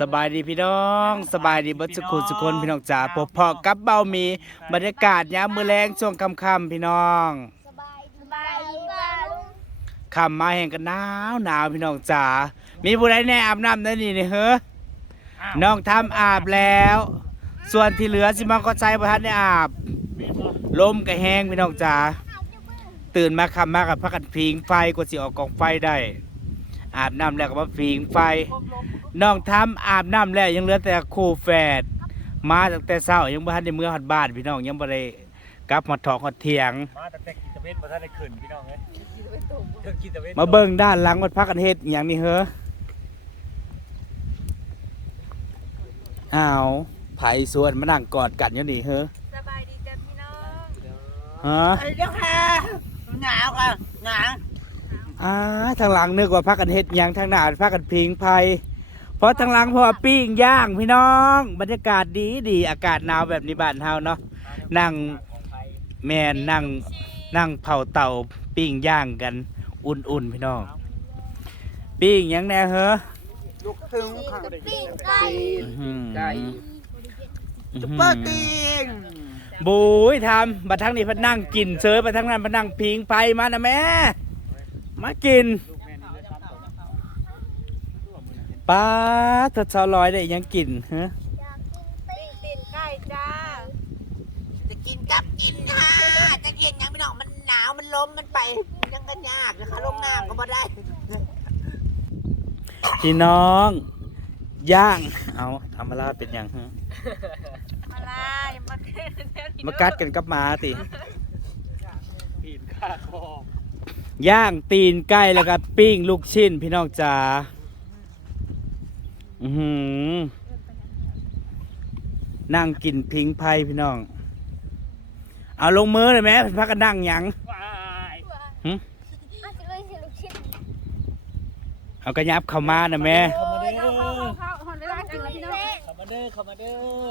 สบายดีพี่น้องสบายดีเบัดสุขุสุคนพี่น้องจ๋าพบพอกับเบามีบรรยากาศยามมื้อแรงช่วงค่ำๆพี่น้องสบายสบายดีป้าลุงค่ำมาแห่งกันหนาวหนาวพี่น้องจ๋ามีผู้ใดแน่อาบน้ำได้นี่นี่เฮ้อน้องทำอาบแล้ว ส่วนที่เหลือสิมังก็ใช้ประทัดได้อาบ ลมก็แห้งพี่น้องจ๋าตื่นมาค่ำมากับพักกันพิงไฟกว่าสิออกกองไฟได้อาบน้ำแล้วก็มาพิงไฟ น้องทำอาบน้ำแล้วยังเหลือแต่คู่แฝดมาตั้งแต่เช้ายังบ่ทันได้เมื่อหัดบ้านพี่น้องยังบ่ได้กลับมาถอกมาเถียง มาตั้งแต่กิจเวทมาท่านได้ขึ้นพี่น้องเอ้ยเรื่องกิจเวทมาเบิ่งด้านหลังวัดพักกันเฮ็ดอหย่างนี้เฮ้ออ้าวไผสวนมานั่งกอดกันอยู่นี่เฮ้อสบายดีจ้ะพี่น้องฮะเจ้าค่ะหนาวค่ะหนาวอ่าทางหลังนึกว่าพักกันเฮ็ดอหย่างทางหน้าพักกันพิงไผ เพราะทางหลังเพราะว่าปิ้งย่างพี่น้อง บรรยากาศดีดีอากาศหนาวแบบนี้บ้านเฮาเนาะนั่งแม่นนั่งนั่งเผาเตาปิ้งย่างกัน อุ่นๆพี่น้อง ปิ้งหยังแน่เหรอลูกถึงค่ะปิ้งไก่อื้อหือซุปเปอร์ตีนบุยทำบัดทั้งนี้พัดนั่งกินเซยบัดทั้งนั้นพัดนั่งพิงไปมานะแม่มากิน ป้าถัดเช้าลอยได้อิหยังกินฮะอยากกินปิ้งตีนไก่จ้า จะกินกับกินค่ะจะเย็นยังไม่น้องมันหนาวมันลมมันไปยังกันยากนะคะลงน้ำก็บ่ได้พี่น้อง ย่าง เอาทำมาลาดเป็นหยังฮะมาลายมาเล่นเดี๋ยวนี้มากัดกันกับหมาติ ปีนข้าคอ ย่างตีนไก่แล้วก็ปิ้งลูกชิ้นพี่น้องจ๋า อือหือนั่งกินพิงไพ่พี่น้อง เอาลงมือเลยไหมพักกันนั่งหยังว้ายอาจจะเลยสิลูกชิ้นเอากระยับเข้ามานะแม่เข้ามาเด้อเข้าหอนเวลากินแล้วพี่น้องเข้ามาเด้อเข้ามาเด้อ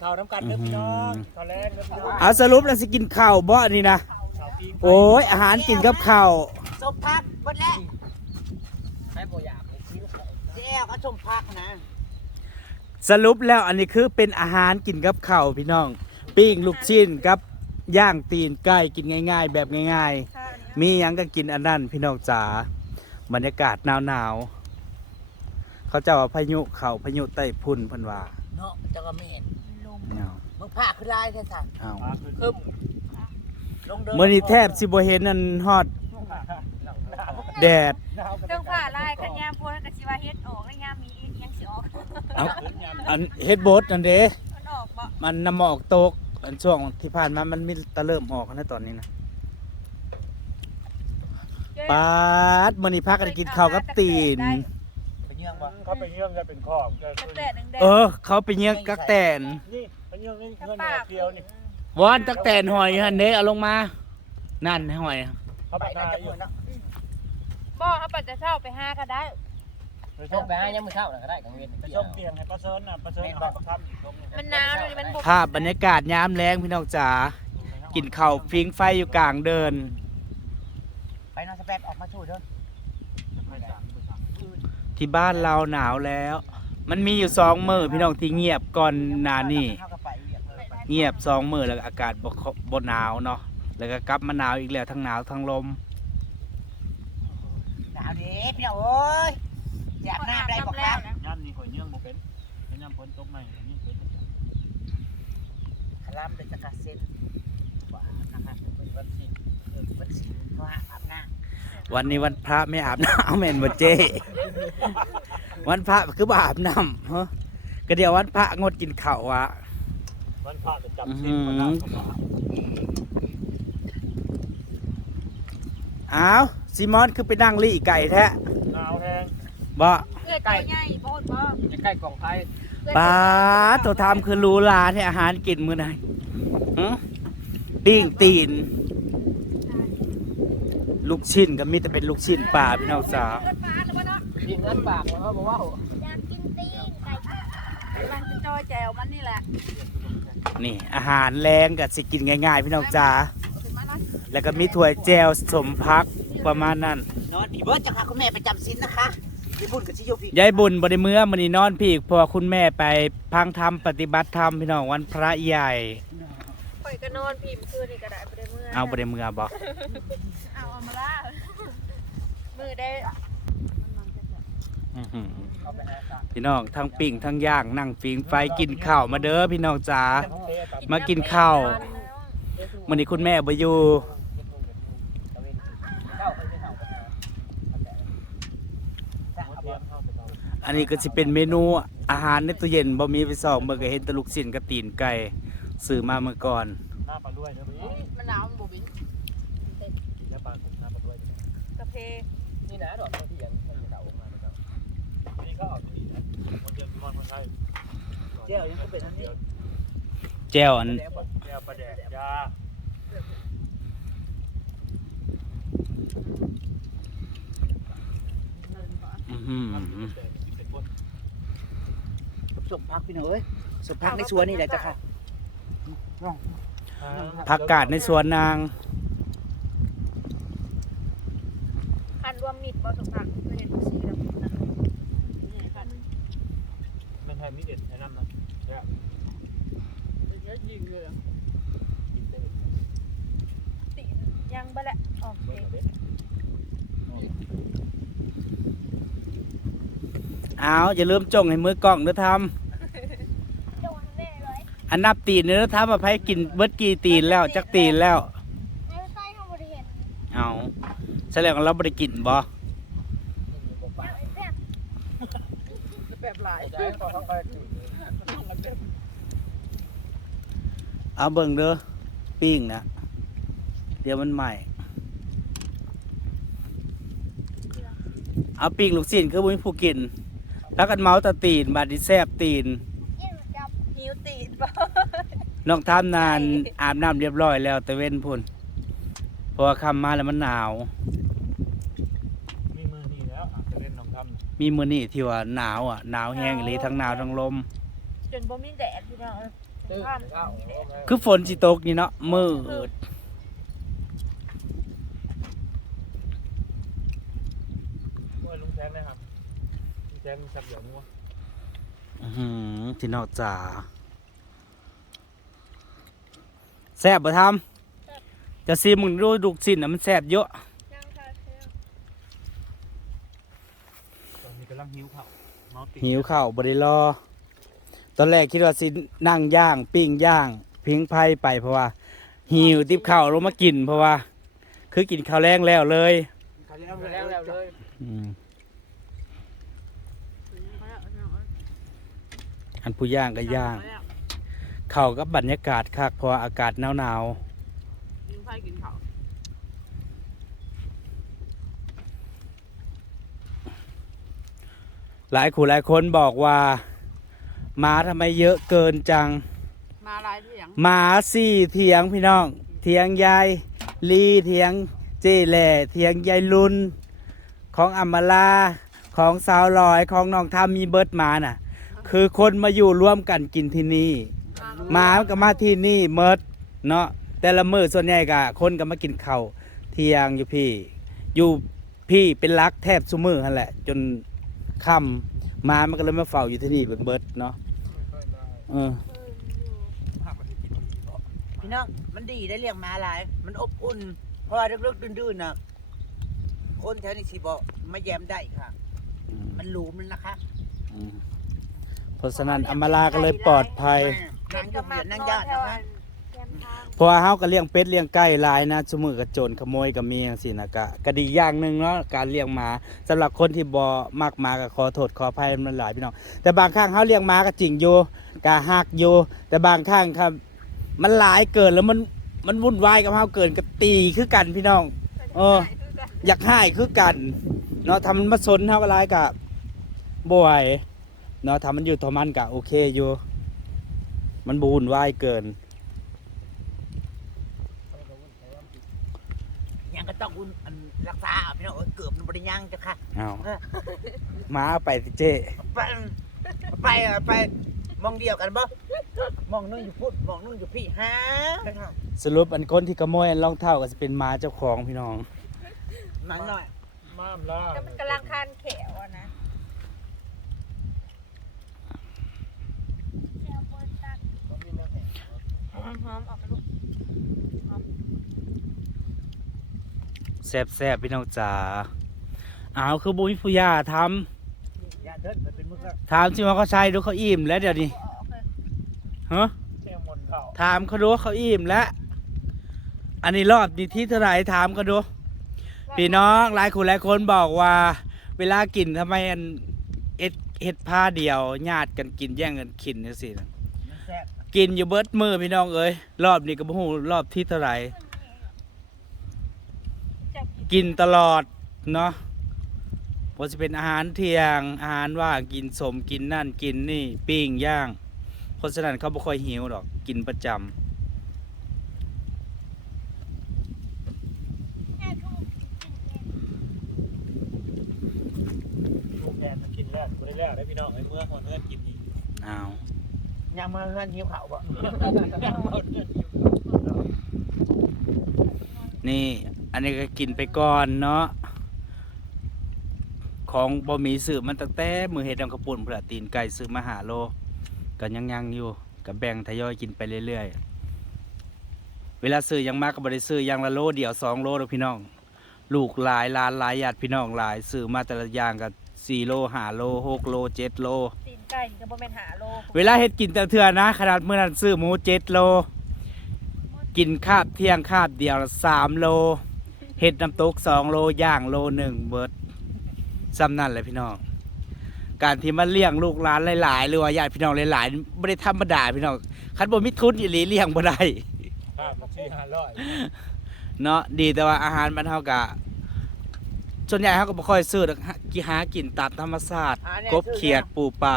ข้าวน้ำกันเด้อพี่น้องข้าวแรงเด้อพี่น้องเอาสรุปแล้วสิกินข้าวบ่นี่นะข้าวปิ้งโอ้ยอาหารกินกับข้าว สมพักหมดแล้ว ให้บ่อยากให้คิ้วเขา เจ้าก็สมพักนะสรุปแล้วอันนี้คือเป็นอาหารกินกับข้าวพี่น้อง ปิ้งลูกชิ้นกับย่างตีนไก่กินง่าย ๆ แบบง่ายๆค่ะมีหยังก็กินอันนั้นพี่น้องจ๋าบรรยากาศหนาวหนาวๆเขาเจ้าว่าพายุเขาพายุไต้พุ่นเพันว่าเนาะเจ้าก็ไม่เห็นเอามึงผ่าคือลายแค่สั่นเอาปลาคือคึมลงเดิเมื่อนี้แทบสิบ่เห็นนั่นฮอดแดด เครื่องผ่าลายขันยามพวกกับชิวาเฮ็ดออกแล้วยามมีอีกยังสิออก เอาอันเฮ็ดโบสนั่นเด้มันออกบ่มันน้ำหมอกตกอันช่วงที่ผ่านมามันมีตะเริ่มออกนะตอนนี้นะปาดมื้อนี้พากันกินข้าวกับตีน ไปเยื่องบ่เขาไปเยื่องจะเป็นข้อมันจะกระขึ้นแตหนึ่งแดงเออ เขาไปเยี่ยงกักแตนนี่ไปเยื่องนี่เงินแหนบเดียวนี่วอนตักแตนหอยฮันเด้เอาลงมา นั่นหอย เขาไปไปน่านาจะอเหมืยู่อนเนาะบ่เขาปัดจะเช้าไปห้าก็ได้ ไปส่งไปให้ยังมือเข้าน่ะก็ได้กังเวียนไปชมเตียงให้ป้าเซิร์นน่ะป้าเซิร์นเอาไปทำอีกตรงหนึ่งมันหนาวเลยมันบุกภาพบรรยากาศยามแรงพี่น้องจ๋ากินข้าวฟิงไฟอยู่กลางเดิน ไปนอนสแปดออกมาสู้เถอะที่บ้านเราหนาวแล้ว มันมีอยู่สองมือพี่น้องที่เงียบก่อนหนานี่เข้ากับไปเรียกเลยไปเงียบสองมือแล้วก็อากาศบ่คบ่หนาวเนาะแล้วก็กลับมาหนาวอีกแล้วทั้งหนาวทั้งลม หนาวดิพี่น้องโอ้ย อยากหน้าได้บอกครับย่ำนี่ข่อยเยื่องบ่เป็นไปย่ำฝนตกใหม่ข่อยเยื่องเป็นคลำเลยจะกระเซ็นว่านะคะเป็นวันศิลป์เออวันศิลป์เพราะว่าอาบน้ำวันนี้วันพระไม่อาบน้ำแม่นบ่เจ้วันพระคือบ่อาบน้ำเฮ้อก็เดี๋ยววันพระงดกินข้าวอะวันพระจะจับสิ้นวันน้ำเข้ามาอ้าวซิมอนคือไปนั่งลี่ไก่แท้หนาวแห้ง บ่เกิดตัวใหญ่โพดบ่จะใกล้กล่องไพ่ป้าดตัวทำคือหรูหราที่อาหารกินมื้อไหนหึปิ้งตีน ลูกชิ้นก็มีแต่เป็นลูกชิ้นป่าพี่น้องสาวเกิดฟ้าหรือว่าเนาะยิงเงินปากเขาบอกว่าอยากกินปิ้งไก่มันจะจอยแจวมันนี่แหละนี่ อาหารแรงกับสิกินง่ายๆ พี่น้องจ๋าถึงมาเนาะแล้วก็มีถั่วแจวสมพักประมาณนั้นนอนผีเบิร์ดจ้ะค่ะคุณแม่ไปจำศีลนะคะ ญี่ปุ่นกับชิโยพี่ยายบุญบริเมื่อมันนี่นอนพี่เพราะว่าคุณแม่ไปพังธรรมปฏิบัติธรรมพี่น้องวันพระใหญ่ ข่อยก็นอนพิมพ์คืนนี่ก็ได้บ่ได้เมื่อเอาบริเมื่อบอกเอาเอามาล่ามือได้อื้อหือพี่น้องทั้งปิ่งทั้งย่างนั่งฟิงไฟกินข้าวมาเด้อพี่น้องจ๋า มากินข้าวมันนี้คุณแม่บ่อยู่ อันนี้ก็สิเป็นเมนูอาหารในตู้เย็นบ่มีไปสองเมื่อก็เห็นแตะลูกชิ้นกับตีนไก่ซื้อมาเมื่อก่อน หน้าปลาด้วยเด้อพี่มันหนาวมันบ่บินหน้าปลาสุกหน้าปลาด้วยกาแฟนี่นะดอกที่ยังมันจะเดาออกมานะครับนี่ก็เอาที่นะมันเดียวมันคนไทยเจ้ายังก็เป็นอันนี้แจ่วอันแล้วบ่แก้วปลาแดกยาอื้อหือเป็นพวก สมพักพี่น้องเอ้ยสมพักในสวนนี่แหละจ้ะค่ะผักกาดในสวนนาง คันรวมมิดบ่สมผักเคยเห็นบ่สีแล้วนะนี่คันมันไทยมีเด็ดแนะนำนะแก้วยิงเลยกินเต้ติยังบ่แหละออกเบิ เอร์งดเด็ดเอาอย่าลืมจงให้มือกล้องเด้อทำอันนับตีนเด้อทำมาไผกินเบิดกี่ตีนแล้วจักตีนแล้วเขาบริเห็นเอาแสดงว่าเราบ่ได้กินบ่แล้วไอ้แซ่บแบบหลายใจพอทั้งไปถึงเอาเบิ่งเด้อปิ้งนะเดี๋ยวมันใหม่เอาปิ้งลูกชิ้นคือบ่มีผู้กิน แล้วกันเมาแตะตีนบาดนี้แซ่บตีนเย็นมันจับหิวตีนบ่น้องทำนานอาบน้ำเรียบร้อยแล้วแต่เว้นพุ่นเพราะว่าค่ำมาแล้วมันหนาว มีมือนี่แล้วอะจะเล่นน้องทำมีมื้อนี้ที่ว่าหนาวอะหนาวแห้งอีหลีทั้งหนาวทั้งลม จนบ่มีแดดพี่น้องเอ้ย ตื้อข้ามเข้ามีแดดคือฝนสิตกนี่เนาะมืด โอ้ยลุงแทงนะครับ ลุงแทงสับเหยื่องัวอื้อหือที่นอกจ๋าแซ่บบ่ทำจะซีมึงดูลูกชิ้นน่ะมันแซ่บเยอะ ยังค่ะเชฟตอนนี้กำลังหิวข้าวเมาตีหิวข้าวบริรอ ตอนแรกคิดว่าสินั่งย่าง ปิ้งย่าง พิงไพ่ไปเพราะว่า หิวติบข้าวลงมากินเพราะว่า คือกินข้าวแรงแล้วเลยแล้วแล้วเลยอืม อันผู้ย่างก็ย่าง เข้ากับบรรยากาศคักเพราะว่าอากาศหนาวหนาวยิงไฟกินข้าวๆหลายคู่หลายคนบอกว่าหมาทำไมเยอะเกินจัง มาลายที่ยังหมาสี่เถียงพี่น้อง เถียงยายลีเถียงเจแหล่เถียงยายลุน ของอัมมาลาของสาวลอยของน้องทามีเบิร์ดหมาน่ะ คือคนมาอยู่ร่วมกันกินที่นี่หมามันก็มาที่นี่เมิดเนาะแต่ละมือส่วนใหญ่ก็คนก็มากินข้าวเที่ยงอยู่พี่ อยู่พี่เป็นรักแทบซุมือนั่นแหละ จนค่ำหมามันก็เลยมาเฝ้าอยู่ที่นี่เป็นเบิร์ดเนาะเออพี่น้องมันดีได้เลี้ยงหมาหลาย มันอบอุ่น เพราะว่าลึกๆดื้นๆน่ะคนแถวนี้สิบอกมาแยมได้ค่ะ มันหลูมันนะคะ อืมเพ ราะฉะนั้นอมมาลาก็เลยปลอดภัยนางอยู่เหียนนางญาตินะคะ เพราะว่าเฮาก็เลี้ยงเป็ดเลี้ยงไก่หลายนะสมือกับโจรขโมยก็มีจังซี่นะก็ก็ดีอย่างหนึงเนาะการเลี้ยงหมาสำหรับคนที่บ่มักหมาก็ขอโทษขออภัยมันหลายพี่น้องแต่บางครั้งเฮาเลี้ยงหมาก็จริงอยู่ก็ฮักอยู่แต่บางครั้งครับ มันหลายเกินแล้วมันมันวุ่นวายกับเฮาเกินก็ตีคือกันพี่น้อง เออ อยากให้คือกัน เนาะทำมันมาสนเฮาก็หลายก็บ่ไหว เนาะทำมันอยู่ทอมันก็โอเคอยู่ มันบ่วุ่นวายเกินยังก็ต้องอุ่นอันรักษาเอาพี่น้องเอ้ยเกือบมันบริยังจ้ะค่ะเอามาเอาไปสิเจไปไปอะไปมองเดียวกันบ่มองนู่นอยู่พุทธมองนู่นอยู่พี่ฮะสรุปอันคนที่ขโมยอันรองเท้าก็จะเป็นหมาเจ้าของพี่น้องมันหน่อยม้ามล่าก็มันกำลังคานแขวอะนะ หอมออกไปลูกแซ่บแซ่บพี่น้องจ๋าอ้าวคือบุญผู้ยาทอย่าเดินไปเป็นมึงก็ำถามที่ว่าเขาใช้ดูเขาอิ่มแล้วเดี๋ยวนี้ออกเลยฮะเที่ยวมนต์เข้าถามเขาดูว่าเขาอิ่มแล้ว อันนี้รอบดีที่เท่าไหร่ถามเขาดู พี่น้องหลายคนหลายคนบอกว่า เวลากินทำไมอันเอ็ดเฮ็ดผ้าเดียวญาติกันกินแย่งกันกินจังซี่นะมันแซ่บ กินอยู่เบิดมือพี่น้องเอ้ยรอบนี้ก็บ่ฮู้รอบที่เท่าไหร่จะกินกินตลอดเนาะว่าจะเป็นอาหารเที่ยง อาหารว่างกินสมกินนั่นกินนี่ปิ้งย่างเพราะฉะนั้นเขาบ่ค่อยหิวหรอกกินประจำแค่ทุกลูกแอนมากินแล้วไม่ได้แล้วได้พี่น้องไอ้เมื่อคนเมื่อกินอีกอ้าว ยามมาเฮือนหิวข้าวบ่นี่ อันนี้ก็กินไปก่อนเนาะ ของบ่มีซื้อมันตั้งแต่มือเฮ็ดดังกระปุ่นเพื่อตีนไก่ซื้อมาหาโลก็ยังยังอยู่ก็แบ่งทยอยกินไปเรื่อยๆ เวลาซื้อยังมากก็บ่ได้ซื้อยังละโลเดียวสองโลเด้อพี่น้อง ลูกหลายหลานหลายญาติพี่น้องหลายซื้อมาแต่ละอย่างก็ สี่โลห้าโลหกโลเจ็ดโล ตีนไก่นี่ก็บ่แม่นหาโลเวลาเฮ็ดกินแต่เทื่อนะ ขนาดเมื่อนั้นซื้อหมูเจ็ดโล กินคาบเที่ยงคาบเดียวละสามโลเฮ็ดน้ำตกสองโลย่างโลหนึ่งเบิดซ้ำนั่นเลยพี่น้อง การที่มาเลี้ยงลูกหลานหลายๆหรือว่าญาติพี่น้องหลายๆไม่ได้ธรรมดาพี่น้องคันบ่มีทุนอีหลีเลี้ยงบ่ได้ข้าวมาสี่ห้าร้อยเนาะดีแต่ว่าอาหารมันเท่ากับ ส่วนใหญ่เขาก็บ่ค่อยซื้อหรอกฮะกิหากินตามธรรมชาติกบเขียดปูปลา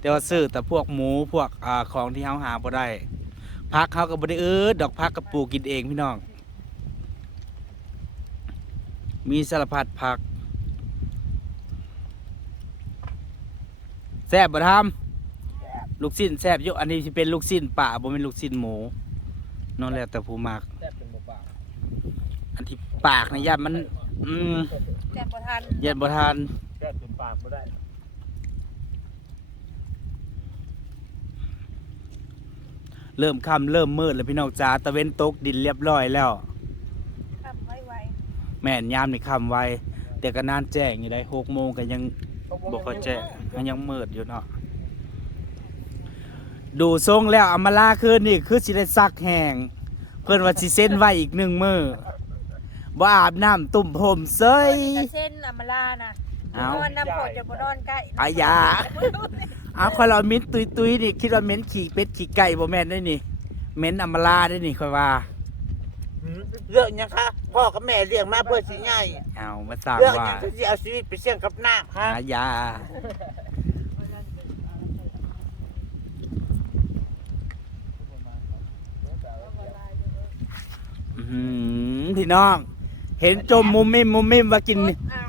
แต่ว่าซื้อแต่พวกหมูพวกอ่าของที่เขาหาบ่ได้พักเขาก็บ่ได้เออดอกพักกับปลูกกินเองพี่น้อง มีสารพัดผักแซ่บบ่ทำ ลูกสิ้นแซ่บอยู่อันนี้สิเป็นลูกสิ้นป่าบ่เป็นลูกสิ้นหมูนั่นแหละแต่ผู้มัก แซ่บเป็นหมูป่าอันที่ปากในะย่านมัน อืมแซ่บบ่ทันย่านบ่ทานแค่ตุนปากไม่ได้เริ่มค่ำเริ่มมืดแล้วพี่น้องจ๋าตะเว้นตกดินเรียบร้อยแล้ว ทำไว้ไว้แม่นยามนี่ค่ำไวแต่ก็นานแจ้งอยู่ได้หกโมงก็ยังบ่ค่อยแจ้งก็ยังมืดอยู่เนาะ ดูทรงแล้วอำมาลาคืนนี่คือสิได้ซักแห้งเพิ่นว่าสิเส้นไว้อีกหนึ่งมื้อ บ่อาบน้ำตุ่มผมเซยแต่เส้นอำมาลานะเอ้านอนน้ำผดจะบ่นอนใกล้อายาอ้าวคอยเรามิ้นตุยตุยๆนี่คิดว่าเม้นขี่เป็ดขี่ไก่บ่แม่นได้นี่เม้นอำมาลาได้นี่คอยว่าหืมเรื่องหยังคะพ่อกับแม่เลี้ยงมาเพื่อสิใหญ่เอามาสร้างเรื่องหว่ายังที่สิเอาชีวิตไปเสี่ยงกับน้ำค่ะอายาอื้อหือพี่น้อง เห็นจมมุมมิมมุมมิมว่ากินอ้าว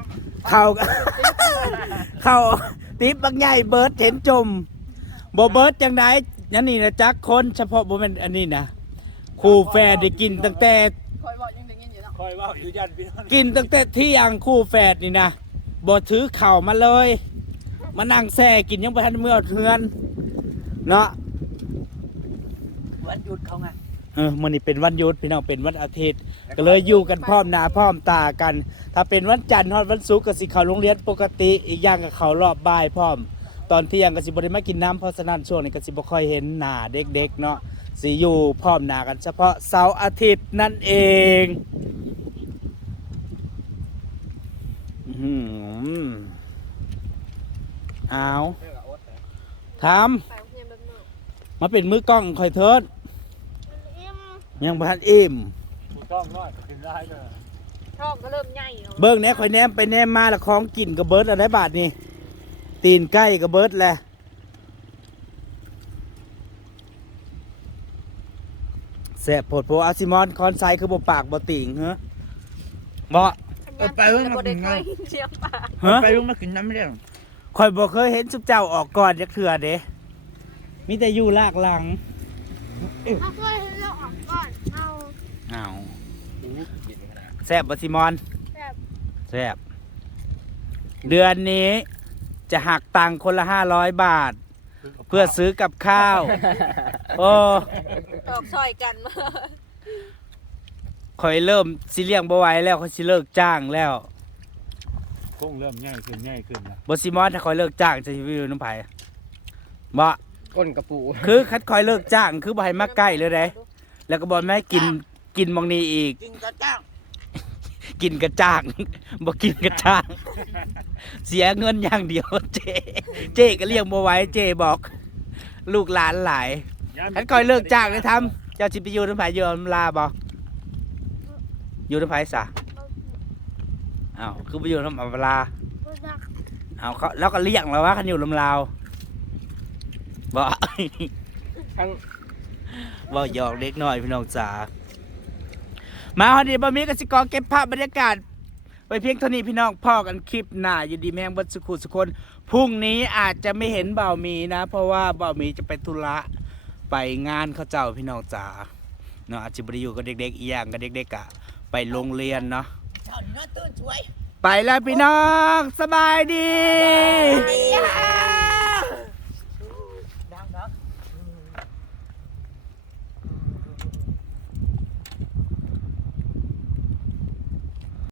ข้าวข้าวติบบางใหญ่เบิร์ดเห็นจมบ่เบิร์ดจังไดยันนี่นะจักคนเฉพาะบ่แม่นอันนี้นะครูแฟร์ได้กินตั้งแต่คอยบอกยังได้ยินอยู่เนาะคอยว่าอยู่ยันพี่น้องกินตั้งแต่เที่ยงคู่แฝดนี่นะบ่ถือเข่าวมาเลย มานั่งแซ่กินยังบ่ทันเมื่อเทือน เนาะวันหยุดเขาไง เออมื้อนี้เป็นวันหยุดพี่น้องเป็นวันอาทิตย์ ก็เลยอยู่กันพร้อมหน้าพร้อมตากัน ถ้าเป็นวันจันทร์ฮอดวันศุกร์ก็สิเข้าโรงเรียนปกติ อีกอย่างก็เข้ารอบบ่ายพร้อม ตอนเที่ยงก็สิบ่ได้มากินน้ำเพราะฉะนั้นช่วงนี้ก็สิบ่ค่อยเห็นหน้าเด็กๆเนาะสิอยู่พร้อมหน้ากัน เฉพาะเสาร์อาทิตย์นั่นเองอื้อหือเอาเรื่องกับโอ๊ตแต่ถามมาเป็นมือกล้องคอยเทิดมัน ยังบ่ทันอิ่มถูกต้องน้อยกินได้เลยท้องก็เริ่มใหญ่เนาะเบิ้งแหน่คอยแนมไปแนมมาแล้วของกินกับเบิร์ดอะไรบาทนี่ตีนใกล้กับเบิร์ดแหละแสบโผดโพอาซิมอนคอนไซคือบ่ปากบ่ติ่งเหรอบ่ไปเรื่องบ่มาได้กินเคน้ยเชียงป่าฮะำไปเรื่องมากินน้ำเรื่องคอยบ่เคยเห็นสุบเจ้าออกก่อนจักเถื่อเด้มีแต่อยู่ลากหลังถ้าเคยให้เราออกก่อนเอา อ้าวกินขนาดแสบบ่ซิมอนแบบแสบเดือนนี้จะหักตังค์คนละห้าร้อยบาท เพื่อซื้อกับข้าว โอ้ตตอกซอยกันมาคอยเริ่มสิเลี้ยงบ่ไหวแล้วเขาสิเลิกจ้างแล้วกุ้งเริ่มง่ายขึ้นง่ายขึ้นนะบ่สิมอนถ้าคอยเลิกจ้างจะสิไปอยู่น้ำไผบ่ก้นกระปูคือคัดคอยเลิกจ้างคือบ่ให้มาใกล้เลยเด้แล้วก็บ่แม่ให้กิน กินหมองนี้อีกจริงก็จ้างกินกระจ้างบ่กินกระจ้าง เสียเงินอย่างเดียวเจ เจก็เลี้ยงบ่ไหวเจบอก ลูกหลานหลายคันคอยเลิกจ้างเลยทำเจ้าสิไปอยู่น้ำไผอยู่น้ำลาบ่อยู่น้ำไผซะอ้าวคือไปอยู่น้ำอัปลา รู้จักเอาเขาแล้วก็เลี้ยงแล้วว่าคันอยู่ลำลาวบ่ทั้งบ่หยอกเล็กน้อยพี่น้องจ๋า มาฮอดดีบ่มีกสิกรเก็บภาพบรรยากาศไว้เพียงเท่านี้พี่น้องพ่อกันคลิปหน้าอยู่ดีแม่งเบัดสุขุสุคนพรุ่งนี้อาจจะไม่เห็นเบามีนะ เพราะว่าเบามีจะไปธุระไปงานเขาเจ้าพี่น้องจ๋าเนาะอาจจะบ่ได้อยู่กับเด็กๆอีกอย่างกับเด็กๆอะไปโรงเรียนเนาะเจ้านี่น่าตื่นช่วยไปแล้วพี่น้องสบายดีดีค่ะ